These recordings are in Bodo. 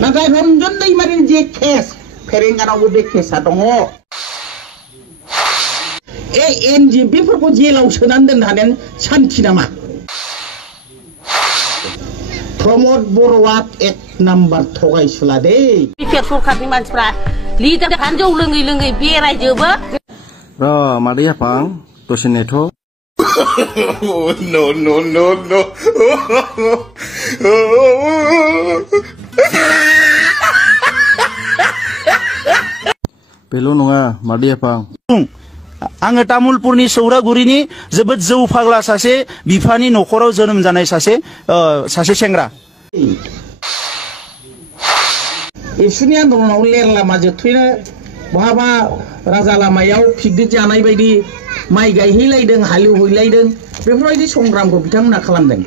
नाथाय रन्जन दैमारिनि जे केस फेरेंगानावबो बे केसा दङ एनजिपिफोरखौ जेलाव सोनानै दोननो हानायानो सान्थि नामा प्रमद बर'आ एक नाम्बार थगायसुला दे बिफेर सरकारनि मानसिफ्रा लिडार हानजौ लोङै लोङै बेरायजोबो र मादै आफां दसे नेथ' no no no no बेल' नङा मादै आफां आङो तामुलपुरनि सौरागुरिनि जोबोद जौ फाग्ला सासे बिफानि न'खराव जोनोम जानाय सासे सेंग्रा एबसुनि आन्दलनाव लेर लामा जोबथैनो बहाबा राजा लामायाव पिकनिक जानाय बायदि माइ गायहैलायदों हालेवहैलायदों बेफोरबायदि संग्रामखौ बिथांमोना खालामदों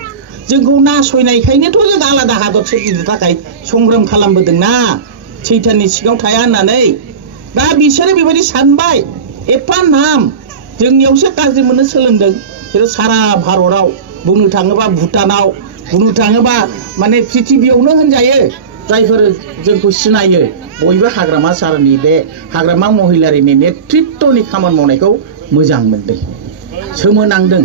जोंखौ नासयनायखायनोथ' जों आलादा हादर सोरजिनो थाखाय संग्राम खालामबोदोंना सैथाननि सिगाङाव थाया होननानै दा बिसोरो बेबायदि सानबाय एफा नाम जोंनियावसो गाज्रि मोननो सोलोंदों जेरै सारा भारताव बुंनो थाङोबा भुटानाव बुंनो थाङोबा माने पृथिबियावनो होनजायो जायफोर जोंखौ सिनायो बयबो हाग्रामा सारनि बे हाग्रामा महिलारिनि नेतृत्वनि खामानि मावनायखौ मोजां मोनदों सोमोनांदों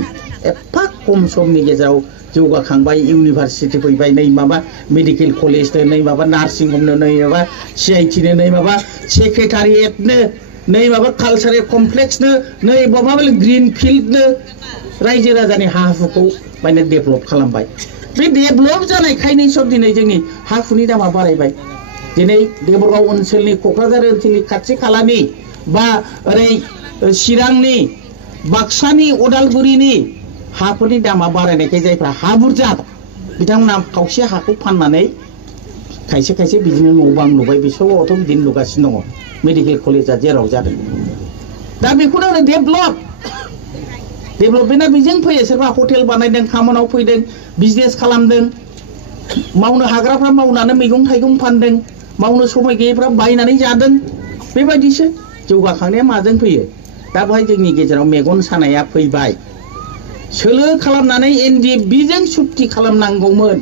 एफा खम समनि गेजेराव जौगाखांबाय इउनिभारसिटि फैबाय नै माबा मेडिकेल कलेजनो नै माबा नार्सिं हमनो नै माबा CITनो नै माबा सेक्रेटारियेटनो नै माबा कालचारेल कमप्लेक्सनो नै माबा ग्रीन फिल्डनो रायजो राजानि हा हुखौ माने डेभेलप खालामबाय बे डेभेलप जानायखायनो सब दिनै जोंनि हा हुनि दामा बारायबाय दिनै देबरगाव ओनसोलनि क'क्राझार ओनसोलनि खाथि खालानि बा ओरै चिरांनि बाक्सानि उदालगुरिनि हाफोरनि दामा बारायनायखाय जायफ्रा हा बुरजा बिथांमोना खावसे हाखौ फाननानै खायसे खायसे बिदिनो न' बां लुबाय बिसोरथ' बिदिनो लुगासिनो दङ मेडिकेल कलेजा जेराव जादों दा बेखौनो होनो डेभेलपमेन्टआ बेजों फैयो सोरबा हटेल बानायदों खामानियाव फैदों बिजनेस खालामदों मावनो हाग्राफ्रा मावनानै मैगं थाइगं फानदों मावनो समय गैयैफ्रा बायनानै जादों बेबायदिसो जौगाखांनाया माजों फैयो दा बेवहाय जोंनि गेजेराव मेगन सानाया फैबाय सोलो खालामनानै NDFBजों सुक्ति खालामनांगौमोन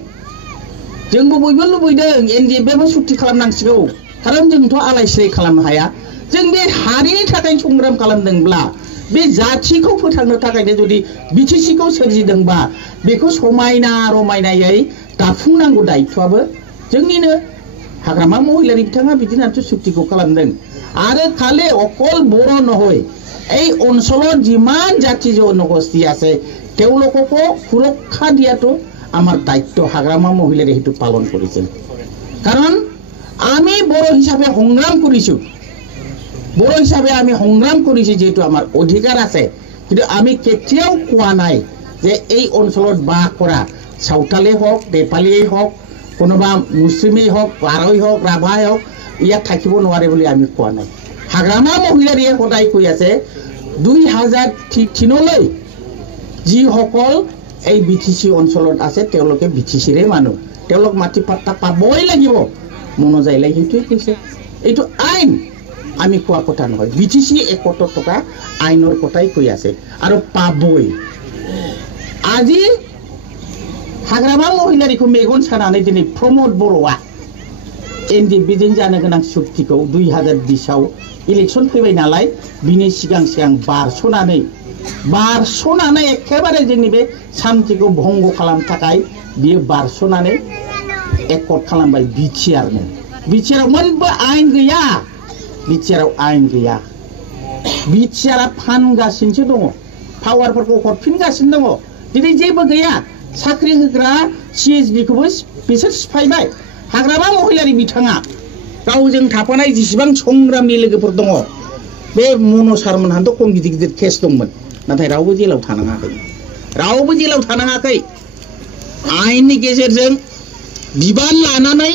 जोंबो बयबो लुबैदों NDFBआबो सुक्ति खालामनांसिगौ खारन जोंथ' आलाय सिलाय खालामनो हाया जों बे हारिनि थाखाय संग्राम खालामदोंब्ला बे जाथिखौ फोथांनो थाखायनो जुदि BTCखौ सोरजिदोंबा बेखौ समायना रमायनायै दाफुंनांगौ दायित्वआबो जोंनिनो हाग्रामा महिलारि बिथाङा बिदिनो सुक्तिखौ खालामदों आरो खालि अकल बर' নহয় এই অঞ্চলত যিমান জাতি জনগোষ্ঠী আছে তেওঁলোককো সুৰক্ষা দিয়াটো আমাৰ দায়িত্ব হাগ্ৰামা মহিলাৰে হেতু পালন কৰিছে কাৰণ আমি বড় হিচাপে সংগ্ৰাম কৰিছো বড় হিচাপে আমি সংগ্ৰাম কৰিছো যেটো আমাৰ অধিকাৰ আছে কিন্তু আমি কেতিয়াও কোৱা নাই যে এই অঞ্চলত বাস কৰা সাঁওতালে হওক নেপালীয়ে হওক কোনোবা মুছলিমেই হওক পাৰৈ হওক ৰাভাই হওক ইয়াত থাকিব নোৱাৰে বুলি আমি কোৱা নাই হাগ্ৰামা মহিলাৰিয়ে সদায় কৈ আছে 2003লৈ যিসকল এই BTC অঞ্চলত আছে তেওঁলোকে BTCৰে মানুহ তেওঁলোক মাটি পাত্তা পাবই লাগিব মনোজাইলাই হেতুই কৈছে এইটো আইন আমি কোৱা কথা নহয় BTC 71 টকা আইনৰ কথাই কৈ আছে আৰু পাবই আজি हाग्रामा महिलारिखौ मेगन सानानै दिनै प्रमद बर'आ NDFBजों जानो गोनां सुक्तिखौ 2020आव इलेक्शन फैबाय नालाय बिनि सिगां बारस'नानै एखेबारे जोंनि बे सान्थिखौ भंग खालामनो थाखाय बियो बारस'नानै एकर्ड खालामबाय बिटिआरनो बिटिआराव मोनबो आयेन गैया बिटिआराव आयेन गैया बिटिआरा फानगासिनोसो दङ पावारफोरखौ हरफिनगासिनो दङ दिनै जेबो गैया साख्रि होग्रा CSBखौबो बिसोर सिफायबाय हाग्रामा महिलारि बिथाङा गावजों थाफानाय जेसेबां संग्रामनि लोगोफोर दङ बे मनसारमोनहाथ' खम गिदिर गिदिर केस दंमोन नाथाय रावबो जेलाव थानाङाखै आयेननि गेजेरजों बिबान लानानै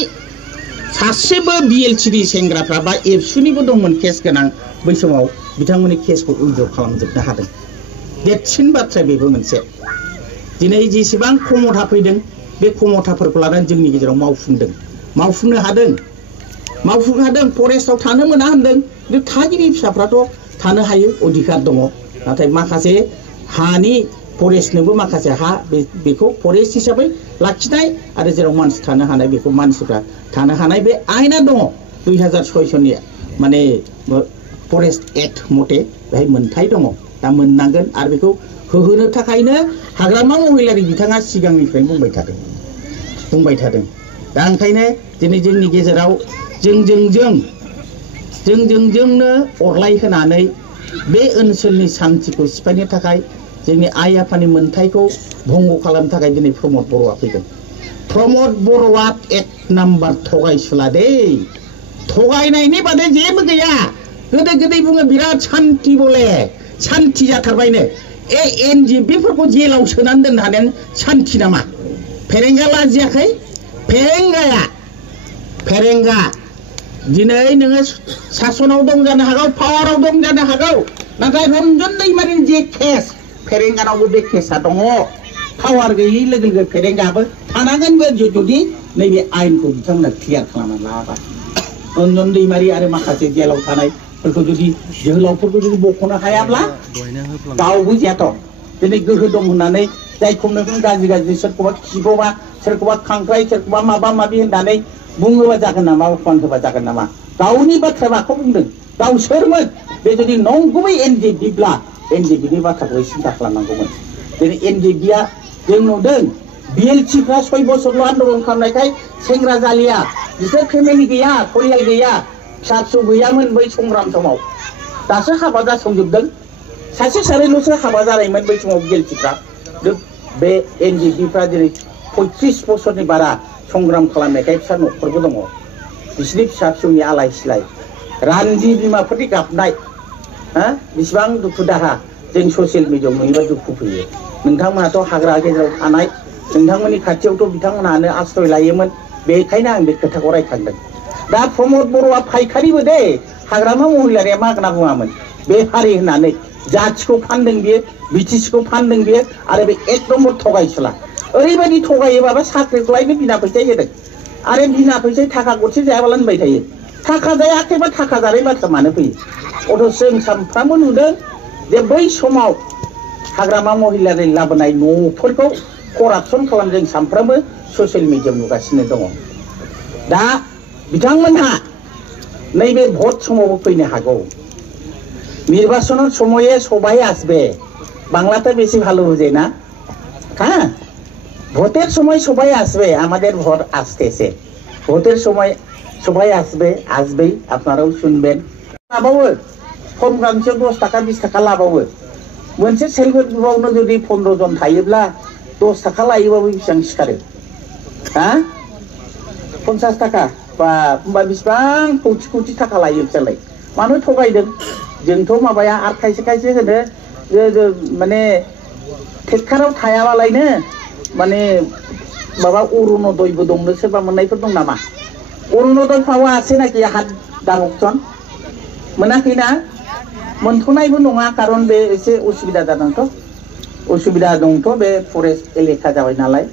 सासेबो BLCनि सेंग्राफ्रा बा एबसुनिबो दंमोन केस गोनां बै समाव बिथांमोननि केसखौ उइड्र खालामजोबनो हादों देरसिन बाथ्रा बेबो मोनसे दिनै जेसेबां खमथा फैदों बे खमथाफोरखौ लानानै जोंनि गेजेराव मावफुंनो हादों फरेस्टआव थानो मोना होनदों बे थागिरि फिसाफ्राथ' थानो हायो अधिकार दङ नाथाय माखासे हानि फरेस्टनोबो माखासे हा बेखौ फरेस्ट हिसाबै लाखिनाय आरो जेराव मानसि थानो हानाय बेखौ मानसिफ्रा थानो हानाय बे आयेना दङ 2006 सननि माने फरेस्ट एक्ट मथे बेहाय मोनथाय दङ दा मोननांगोन आरो बेखौ होहोनो थाखायनो हाग्रामा महिलारि बिथाङा सिगांनिफ्रायनो बुंबाय थादों दा ओंखायनो दिनै जोंनि गेजेराव जोंनो अरलाय होनानै बे ओनसोलनि सान्थिखौ सिफायनो थाखाय जोंनि आइ आफानि मोनथायखौ भंग खालामनो थाखाय दिनै प्रमद बर'आ फैगोन प्रमद बर'आ एक नाम्बार थगायसुला दे थगायनायनि बादै जेबो गैया गोदो बुङो बिराद सान्थि बले सान्थि जाथारबायनो एनजिपिफोरखौ जेलाव सोनानै दोननो हानायानो सान्थि नामा फेरेंगा लाजियाखै फेरेंगा दिनै नोङो सासनाव दं जानो हागौ पावाराव दं जानो हागौ नाथाय रन्जन दैमारिनि जे केस फेरेंगानावबो बे केसा दङ पावार गैयै लोगो लोगो फेरेंगाबो थानांगोनबो जुदि नैबे आयेनखौ बिथांमोना क्लियार खालामना लायाबा रन्जन दैमारि आरो माखासे जेलाव थानायफोरखौ जुदि जोहोलावफोरखौ जुदि बख'नो हायाब्ला गावबो जायाथ' दिनै गोहो दं होननानै जायखौ नों गाज्रि सोरखौबा खिगौबा सोरखौबा खांख्राय सोरखौबा माबा माबि होननानै बुङोबा जागोन नामा अफमान होबा जागोन नामा गावनि बाथ्रा माखौ बुंदों गाव सोरमोन बे जुदि नंगुबै एनजिपिब्ला एनजिपिनि बाथ्राखौ सिन्था खालामनांगौमोन दिनै एनजिपिया जों नुदों बिएलसिफ्रा 6 बोसोरल' आन्दलन खालामनायखाय सेंग्रा जालिया बिसोर फेमिलि गैया परियाल गैया फिसा फिसौ गैयामोन बै संग्राम समाव दासो हाबा जासंजोबदों सासे सानैल'सो हाबा जानायमोन बै समाव बिएलसिफ्रा बे एनजिपिफ्रा दिनै 35 बोसोरनि बारा संग्राम खालामनायखाय फिसा न'खरबो दङ बिसिनि फिसा फिसौनि आलाय सिलाय रान्दि बिमाफोरनि गाबनाय बिसिबां दुखु दाहा जों ससियेल मिडियायाव नुयोबा दुखु फैयो नोंथांमोनाथ' हाग्रा गेजेराव थानाय नोंथांमोननि खाथियावथ' बिथांमोनानो आश्रय लायोमोन बेखायनो आं बे खोथाखौ रायखांदों दा प्रमद बर'आ फायखारिबो दे हाग्रामा महिलारिया मा होनना बुङामोन बे हारि होननानै जाथिखौ फानदों बियो बिटिसिखौ फानदों बियो आरो बे एक नम्बर थगायसुला ओरैबायदि थगायोबाबा साख्रिखौ लायनो बिना फैसा होदों आरो बिना फैसा थाखा गरसे जायाबाला होनबाय थायो थाखा जायाखैबा थाखा जानाय बाथ्रा मानो फैयो अथच जों सानफ्रामबो नुदों जे बै समाव हाग्रामा महिलारि लाबोनाय न'फोरखौ करापसन खालामदों सानफ्रामबो ससियेल मिडियायाव नुगासिनो दङ दा बिथांमोनहा नैबे भट समावबो फैनो हागौ निर्वाचনের সময়ে সবাই আসবে বাংলাতে বেশি ভালো বুঝে না হ্যাঁ ভোটের সময় সবাই আসবে আমাদের ভোট আসতেছে ভোটের সময় সবাই আসবেই আপনারাও শুনবেন লাভাবো ফর্ম গাंसेयाव 10 টাকা 20 টাকা लाबावो मोनसे सेल्फ हेल्प ग्रुपआवनो जुदि 15 जन थायोब्ला 10 टाका लायोबाबो बेसेबां सिखारो हा 50 टाका बा होमबा बेसेबां कोटि टाका लायो बिसोरलाय मानो थगायदों जोंथ' माबाया आरो खायसे होनो जे माने टेक्काराव थायाबालायनो माने माबा अरुणोदयबो दंनो सोरबा मोननायफोर दं नामा अरुणोदय पावा আছে নাকি हात दागकसन मोनाखैना मोनथ'नायबो नङा खारन बे एसे उसुबिदा दंथ' बे फरेस्ट एलेखा जाबाय नालाय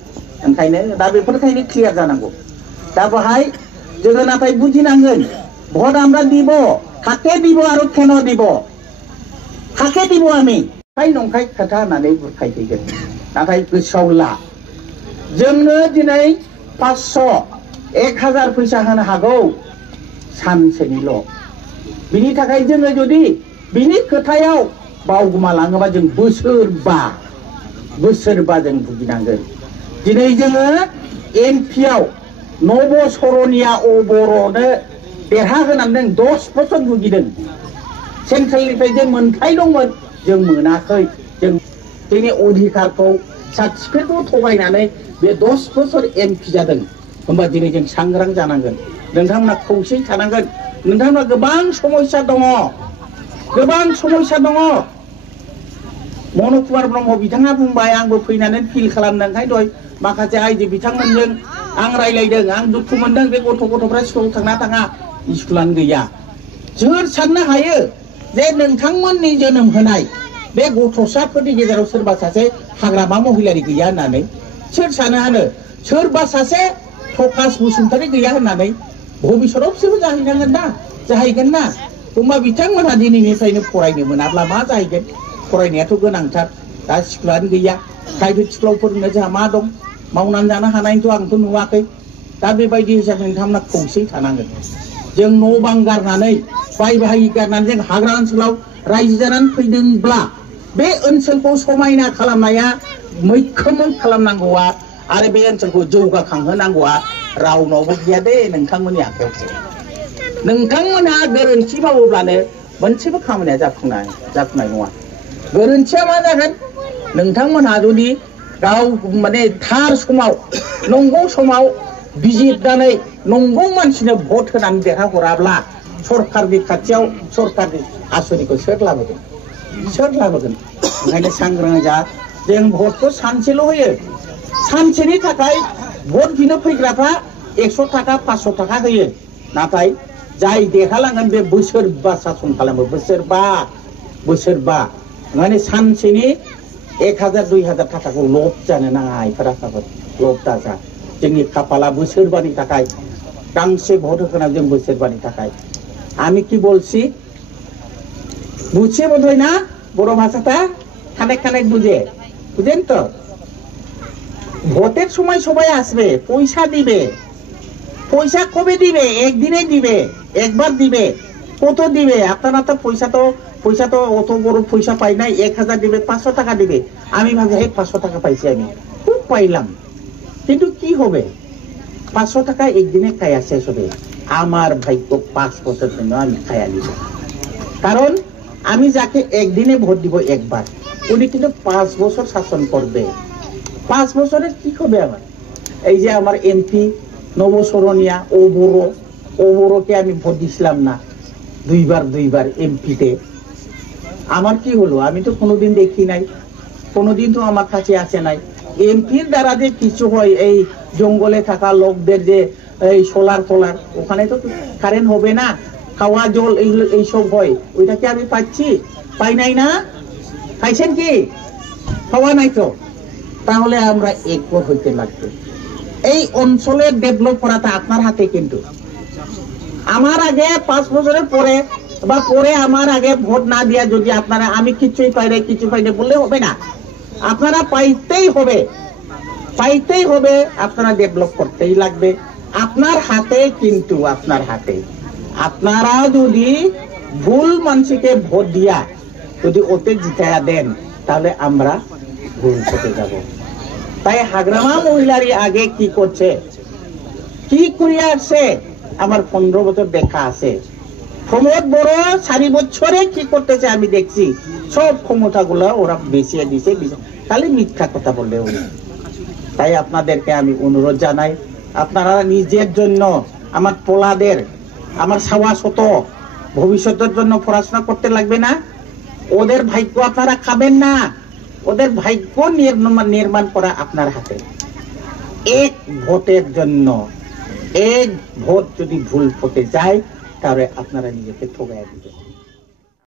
ओंखायनो दा बेफोरखायनो क्लियार जानांगौ दा बेहाय जोङो नाथाय बुजिनांगोन ভোট আমরা দিব কাকে দিব আর কেন দিব কাকে দিব আমি তাই নंखाय खोथा होननानै बुरखायफैगोन नाथाय गोसोआव ला जोंनो दिनै 500 1000 फैसा होनो हागौ सानसेनिल' बिनि थाखाय जोङो जुदि बिनि खोथायाव बावगोमालाङोबा जों बोसोरबा जों भुगिनांगोन दिनै जोङो एमपिआव नब सरनिया अबर'नो देरहाहोनानै 10 बोसोर भुगिदों सेन्ट्रेलनिफ्राय जों मोनथाय दंमोन जों मोनाखै जों जोंनि अधिकारखौ सार्टिफिकेटखौ थगायनानै बे 10 बोसोर एमपि जादों होमबा दिनै जों सांग्रां जानांगोन नोंथांमोना खौसेयै थानांगोन नोंथांमोना गोबां समस्या दङ मन कुमार ब्रह्म बिथाङा बुंबाय आंबो फैनानै फिल खालामदोंखाय दय माखासे आइजो बिथांमोनजों आं रायलायदों आं दुखु मोनदों बे गथ'फ्रा स्कुलाव थाङा स्कुलानो गैया सोर साननो हायो जे नोंथांमोननि जोनोम होनाय बे गथ'साफोरनि गेजेराव सोरबा सासे हाग्रामा महिलारि गैया होननानै सोर सानो हानो सोरबा सासे प्रकाश बसुमतारी गैया होननानै भबिष्यताव बिसोरबो जाहैगोन ना होमबा बिथांमोनहा दिनैनिफ्रायनो फरायनो मोनाब्ला मा जाहैगोन फरायनायाथ' गोनांथार दा स्कुलानो गैया प्राइभेट स्कुलाव फोरोंनो जोंहा मा दं मावनानै जानो हानायथ' आंथ' नुवाखै दा बेबायदि हिसाबै नोंथांमोना खौसे थानांगोन जों न' बां गारनानै बाय बाहागि गारनानै जों हाग्रा ओनसोलाव रायजो जानानै फैदोंब्ला बे ओनसोलखौ समायना खालामनाया मैखोमै खालामनांगौआ आरो बे ओनसोलखौ जौगाखांहोनांगौआ रावनावबो गैया दे नोंथांमोननि आखायावसो नोंथांमोनहा गोरोन्थि मावोब्लानो मोनसेबो खामानिया जाफुंनाय नङा गोरोन्थिया मा जागोन नोंथांमोनहा जुदि गाव माने थार समाव नंगौ समाव बिजिरनानै नंगौ मानसिनो भट होनानै देरहाहराब्ला सरकारनि खाथियाव सरकारनि आसनिखौ सोर लाबोगोन ओंखायनो सांग्राङै जा जों भटखौ सानसेल' होयो सानसेनि थाखाय भट बिनो फैग्राफ्रा 100 थाखा 500 थाखा होयो नाथाय जाय देरहालांगोन बे बोसोरबा सासन खालामो बोसोरबा ओंखायनो सानसेनि 1000-2000 थाखाखौ लब जानो नाङा आइफोराबो लब दाजा जोंनि खाफाला बोसोरबानि थाखाय गांसे भट होखानाय जों बोसोरबानि थाखाय আমি কি বলছি বুঝছে বোধহয় না বড় ভাষাটা খানেক খানেক বুঝেন তো ভোটের সময় সবাই আসবে পয়সা দিবে পয়সা কবে দিবে একদিনে দিবে একবার দিবে কত দিবে আপনারা তো পয়সা তো অত বড় পয়সা পাই নাই 1000 দিবে 500 টাকা দিবে আমি ভাবি 500 টাকা পাইছি আমি খুব পাইলাম কিন্তু কি হবে 500 টাকা একদিনে খায়া শেষ হবে আমার ভাগ্য 5 বছর জন্য আমি খায়া নিব কারণ আমি যাকে একদিনে ভোট দিব একবার উনি কিন্তু 5 বছর শাসন করবে 5 বছরের কি হবে আমার এই যে আমার এমপি নবসরণিয়া ও বড়কে আমি ভোট দিছিলাম না দুইবার এমপিতে আমার কি হলো আমি তো কোনোদিন দেখি নাই কোনোদিন তো আমার কাছে আসে নাই এমপির দ্বারা যে কিছু হয় এই জঙ্গলে থাকা লোকদের যে এই সোলার ওখানে তো কারেন্ট হবে না খাওয়া জল এই সব হয় ওইটা কি আমি পাই নাই না পাইছেন কি খাওয়া নাই তো তাহলে আমরা একমত হইতে লাগবে এই অঞ্চলের ডেভেলপ করাটা আপনার হাতে কিন্তু আমার আগে 5 বছরের পরে বা পরে আমার আগে ভোট না দিয়া যদি আপনারা আমি কিছুই পাই নাই বললে হবে না আপনারা পাইতেই হবে আপনারা ডেভেলপ করতেই লাগবে আপনার হাতে কিন্তু আপনারা যদি ভুল মানুষকে ভোট দিয়া যদি ওতে জিতায়া দেন তাহলে আমরা ভুল পথে যাব তাই হাগ্রামা মহিলারই আগে কি করছে কি করিয়া আসছে আমার 15 বছর দেখা আছে প্রমোদ বড় 4 বছরে কি করতেছে আমি দেখছি সব ক্ষমতাগুলো ওরা বেচিয়ে দিছে খালি মিথ্যা কথা বললে উনি তাই আপনাদেরকে আমি অনুরোধ জানাই আপনারা নিজের জন্য আমার পোলাদের আমার সাওয়াশত ভবিষ্যতের জন্য পড়াশোনা করতে লাগবে না ওদের ভাগ্য আপনারা খাবেন না ওদের ভাগ্য নির্মাণ করা আপনার হাতে এক ভোটের জন্য এক ভোট যদি ভুল পথে যায় তাহলে আপনারা নিজেকে ঠকাইয়া দিবেন